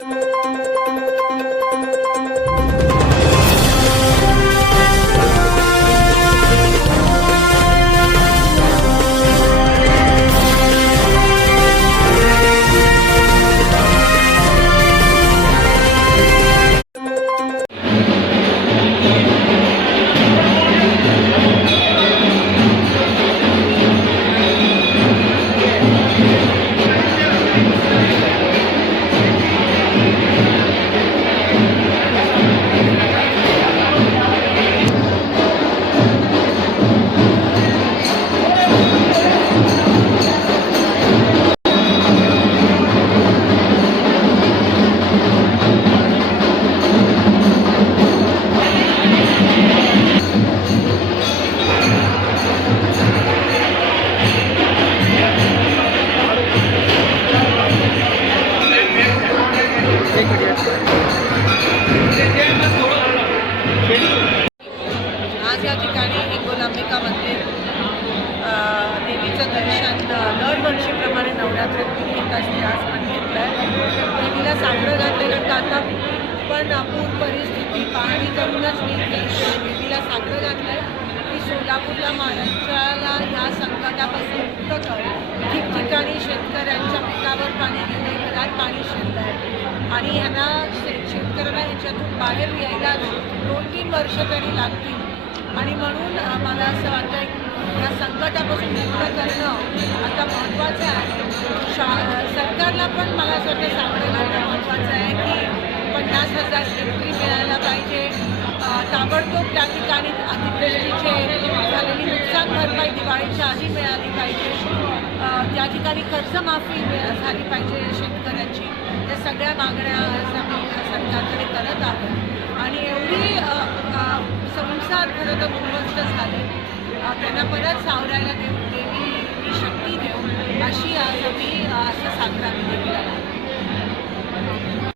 you आज या ठिकाणी हिंगोलांबिका मंदिर देवीचं दर्शन दरवर्षीप्रमाणे नवरात्रात मी असते आज पण घेतलं आहे देवीला साखरं घातलं कारण आता पण पूर परिस्थिती. पाहणी करूनच मी देवीला साखरं घातलं आहे की सोलापूरला महाराष्ट्राला ह्या संकटापासून आणि ह्यांना शे शेतकऱ्यांना ह्याच्यातून बाहेर यायला दोन तीन वर्ष तरी लागतील. आणि म्हणून मला असं वाटतं की या संकटापासून मुक्त करणं आता महत्त्वाचं आहे. शा सरकारला पण मला असं वाटतं सांगणं महत्त्वाचं आहे की पन्नास हजार हेक्टरी मिळायला पाहिजे. ताबडतोब त्या ठिकाणी अतिवृष्टीचे झालेली नुकसान भरपाई दिवाळीच्या आधी मिळाली पाहिजे. त्या ठिकाणी कर्जमाफी झाली पाहिजे शेतकऱ्याची. या सगळ्या मागण्या आम्ही सरकारकडे करत आहोत. आणि एवढी संसार खरं तर उद्ध्वस्त झाले. त्यांना परत सावरायला देऊ देवी शक्ती देऊ अशी आज आम्ही असं साजरा